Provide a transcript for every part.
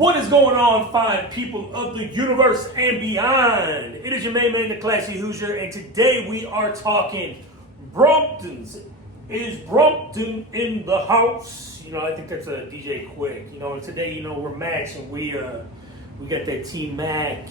What is going on, fine people of the universe and beyond? It is your main man, the Classy Hoosier, and today we are talking Bromtons. Is Brompton in the house? You know, I think that's a DJ Quick. You know, and today, you know, we're matching. We got that T-Mac.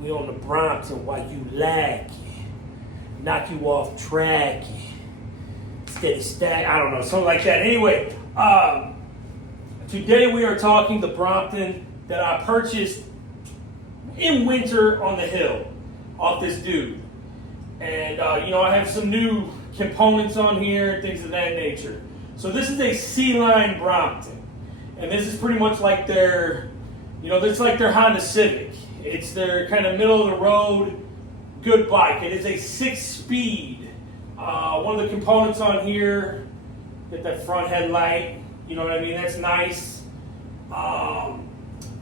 We on the Brompton while you lacking. Knock you off track. Steady stack. I don't know, something like that. Anyway, today we are talking the Brompton that I purchased in winter on the hill off this dude. And, you know, I have some new components on here, things of that nature. So this is a C-Line Brompton. And this is pretty much like their, you know, this is like their Honda Civic. It's their kind of middle of the road, good bike. It is a 6-speed. One of the components on here, get that front headlight. You know what I mean? That's nice.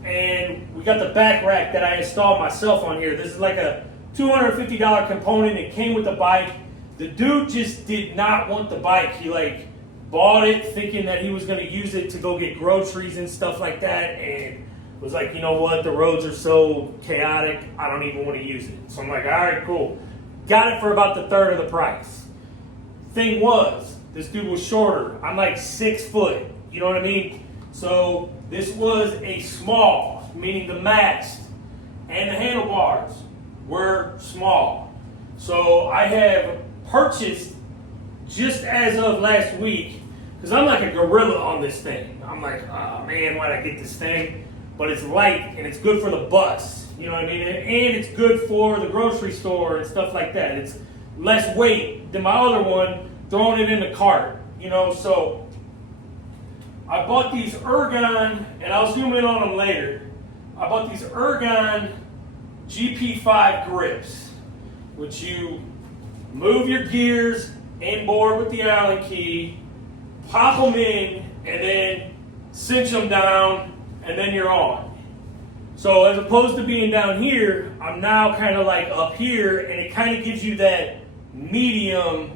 And we got the back rack that I installed myself on here. This is like a $250 component. It came with the bike. The dude just did not want the bike. He like bought it thinking that he was going to use it to go get groceries and stuff like that. And was like, you know what? The roads are so chaotic. I don't even want to use it. So I'm like, all right, cool. Got it for about the third of the price. Thing was, this dude was shorter. I'm like 6 foot. You know what I mean? So this was a small, meaning the mast and the handlebars were small. So I have purchased, just as of last week, because I'm like a gorilla on this thing. I'm like, oh man, why'd I get this thing? But it's light and it's good for the bus. You know what I mean? And it's good for the grocery store and stuff like that. It's less weight than my other one, throwing it in the cart. You know, so I bought these Ergon, and I'll zoom in on them later. I bought these Ergon GP5 grips, which you move your gears inboard with the Allen key, pop them in, and then cinch them down, and then you're on. So as opposed to being down here, I'm now kind of like up here, and it kind of gives you that medium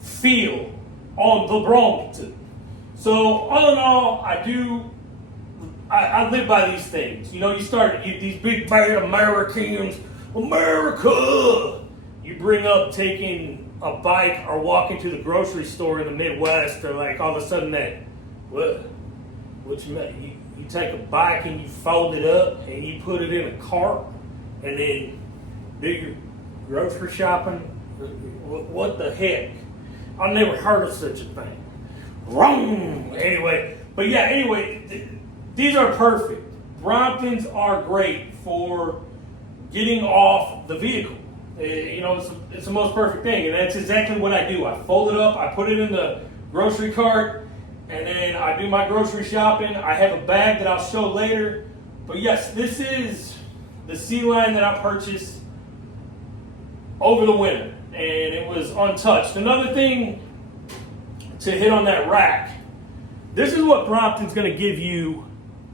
feel on the Brompton. So all in all, I live by these things. You know, these big bad Americans, America. You bring up taking a bike or walking to the grocery store in the Midwest, or like all of a sudden you take a bike and you fold it up and you put it in a cart and then do your grocery shopping. What the heck? I've never heard of such a thing. Wrong. Anyway, these are perfect. Bromptons are great for getting off the vehicle. You know, it's the most perfect thing, and that's exactly what I do. I fold it up, I put it in the grocery cart, and then I do my grocery shopping. I have a bag that I'll show later. But yes, this is the C-Line that I purchased over the winter, and it was untouched. Another thing to hit on that rack, this is what Brompton's going to give you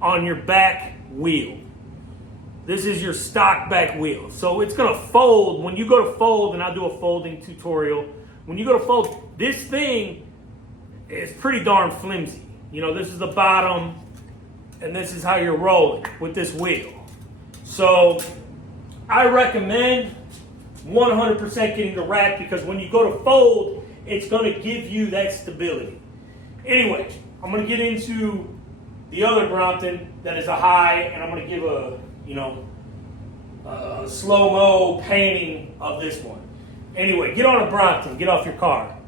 on your back wheel. This is your stock back wheel. So it's going to fold. When you go to fold, and I'll do a folding tutorial, when you go to fold, this thing is pretty darn flimsy. You know, this is the bottom, and this is how you're rolling with this wheel. So I recommend 100% getting the rack, because when you go to fold, it's going to give you that stability. Anyway, I'm going to get into the other Brompton that is a high, and I'm going to give a slow-mo painting of this one. Anyway, get on a Brompton, get off your car.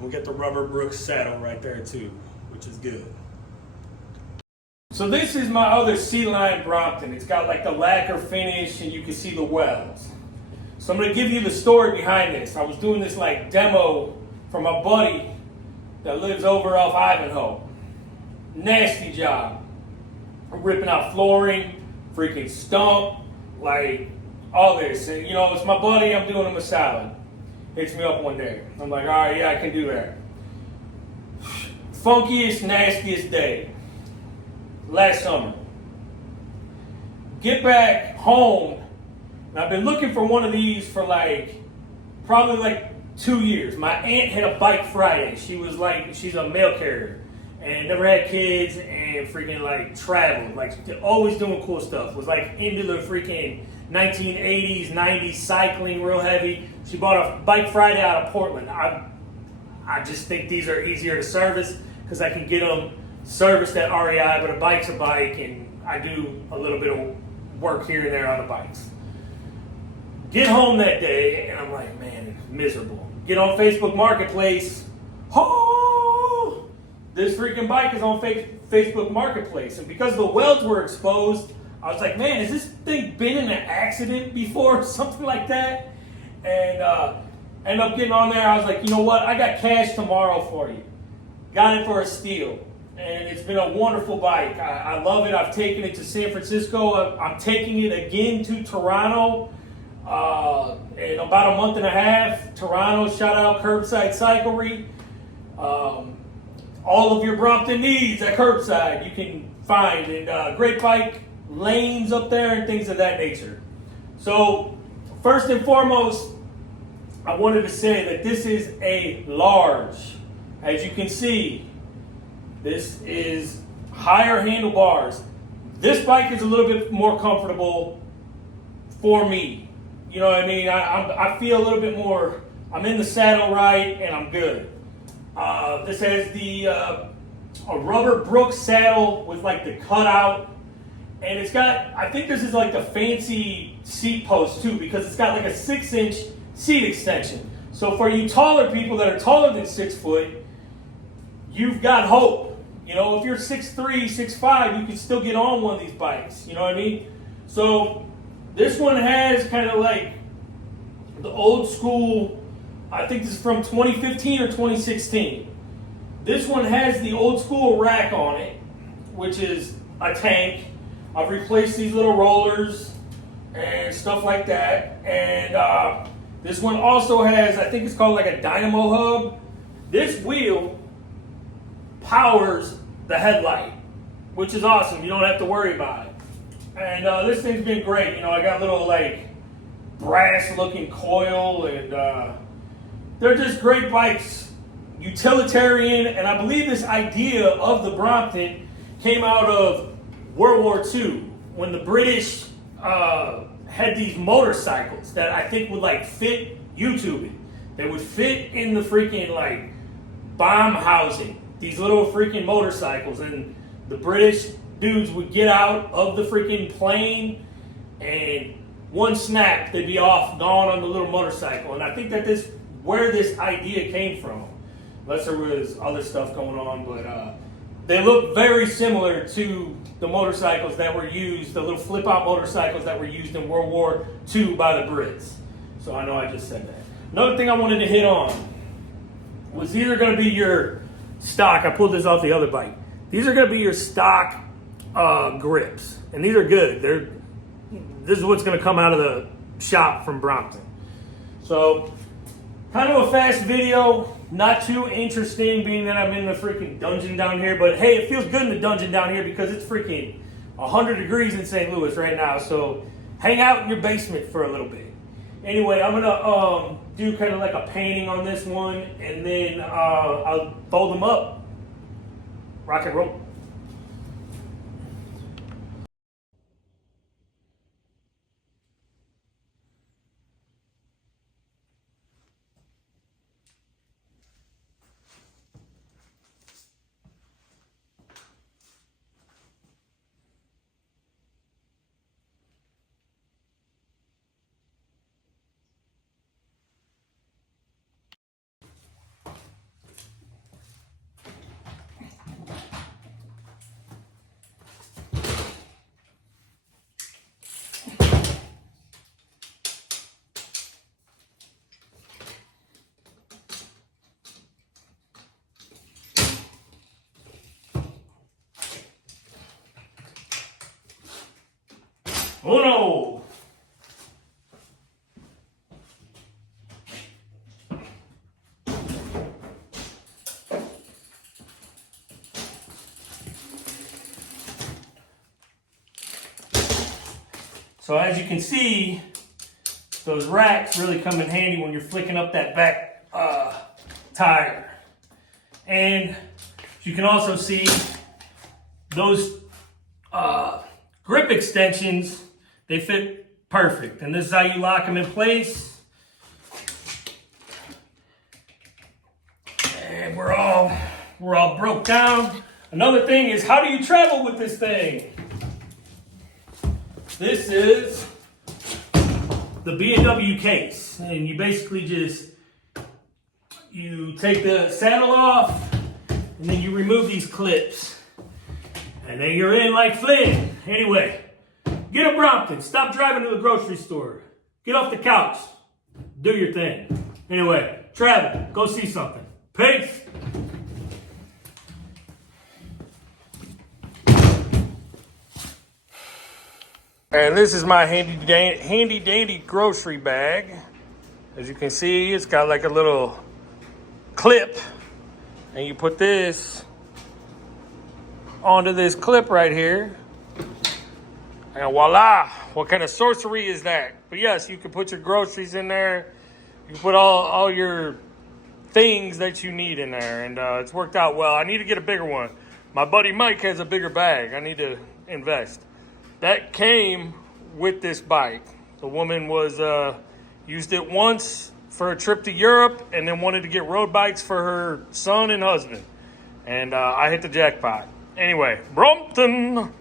We get the rubber Brooks saddle right there too, which is good. So this is my other C-Line Brompton. It's got like the lacquer finish, and you can see the welds. So I'm going to give you the story behind this. I was doing this like demo for my buddy that lives over off Ivanhoe. Nasty job. I'm ripping out flooring, freaking stump, like all this. And you know, it's my buddy, I'm doing him a salad. hits me up one day. I'm like, all right, yeah, I can do that. Funkiest, nastiest day. Last summer. Get back home, and I've been looking for one of these for probably 2 years. My aunt had a bike Friday. She's a mail carrier and never had kids and freaking traveled, always doing cool stuff. Was into the freaking 1980s, 90s cycling real heavy. She bought a bike Friday out of Portland. I just think these are easier to service because I can get them serviced at REI, but a bike's a bike, and I do a little bit of work here and there on the bikes. Get home that day, and I'm like, man, it's miserable. Get on Facebook Marketplace. Oh, this freaking bike is on Facebook Marketplace, and because the welds were exposed, I was like, man, has this thing been in an accident before, something like that? And ended up getting on there. I was like, you know what? I got cash tomorrow for you. Got it for a steal. And it's been a wonderful bike. I love it. I've taken it to San Francisco. I'm taking it again to Toronto in about a month and a half. Toronto, shout out Curbside Cyclery. All of your Brompton needs at Curbside you can find. And great bike lanes up there and things of that nature. So first and foremost, I wanted to say that this is a large. As you can see, this is higher handlebars. This bike is a little bit more comfortable for me. You know what I mean? I feel a little bit more, I'm in the saddle right, and I'm good. This has a rubber Brooks saddle with the cutout. And it's got, I think this is the fancy seat post too, because it's got a 6-inch seat extension. So for you taller people that are taller than 6 foot, you've got hope. You know, if you're 6'3", 6'5", you can still get on one of these bikes. You know what I mean? So this one has kind of the old school, I think this is from 2015 or 2016. This one has the old school rack on it, which is a tank. I've replaced these little rollers and stuff like that. And this one also has, I think it's called a dynamo hub. This wheel powers the headlight, which is awesome. You don't have to worry about it. And this thing's been great. You know, I got little brass looking coil, and they're just great bikes. Utilitarian, and I believe this idea of the Brompton came out of World War II, when the British had these motorcycles that I think would fit YouTube it. They would fit in the freaking bomb housing. These little freaking motorcycles, and the British dudes would get out of the freaking plane, and one snap, they'd be off, gone on the little motorcycle. And I think that where this idea came from. Unless there was other stuff going on, but they look very similar to the motorcycles that were used, the little flip-out motorcycles that were used in World War II by the Brits. So I know I just said that. Another thing I wanted to hit on was either going to be your stock. I pulled this off the other bike. These are going to be your stock grips, and these are good. This is what's going to come out of the shop from Brompton. So, kind of a fast video, not too interesting, being that I'm in the freaking dungeon down here. But hey, it feels good in the dungeon down here because it's freaking 100 degrees in St. Louis right now. So, hang out in your basement for a little bit. Anyway, I'm gonna do kind of a painting on this one, and then I'll fold them up. Rock and roll. Oh no! So as you can see, those racks really come in handy when you're flicking up that back tire. And you can also see those grip extensions, they fit perfect. And this is how you lock them in place. And we're all broke down. Another thing is, how do you travel with this thing? This is the B&W case, and you basically you take the saddle off, and then you remove these clips, and then you're in like Flynn. Anyway, get a Brompton. Stop driving to the grocery store. Get off the couch. Do your thing. Anyway, travel. Go see something. Peace. And this is my handy dandy grocery bag. As you can see, it's got like a little clip, and you put this onto this clip right here, and voila! What kind of sorcery is that? But yes, you can put your groceries in there. You can put all your things that you need in there, and it's worked out well. I need to get a bigger one. My buddy Mike has a bigger bag. I need to invest. That came with this bike. The woman used it once for a trip to Europe, and then wanted to get road bikes for her son and husband. And I hit the jackpot. Anyway, Brompton.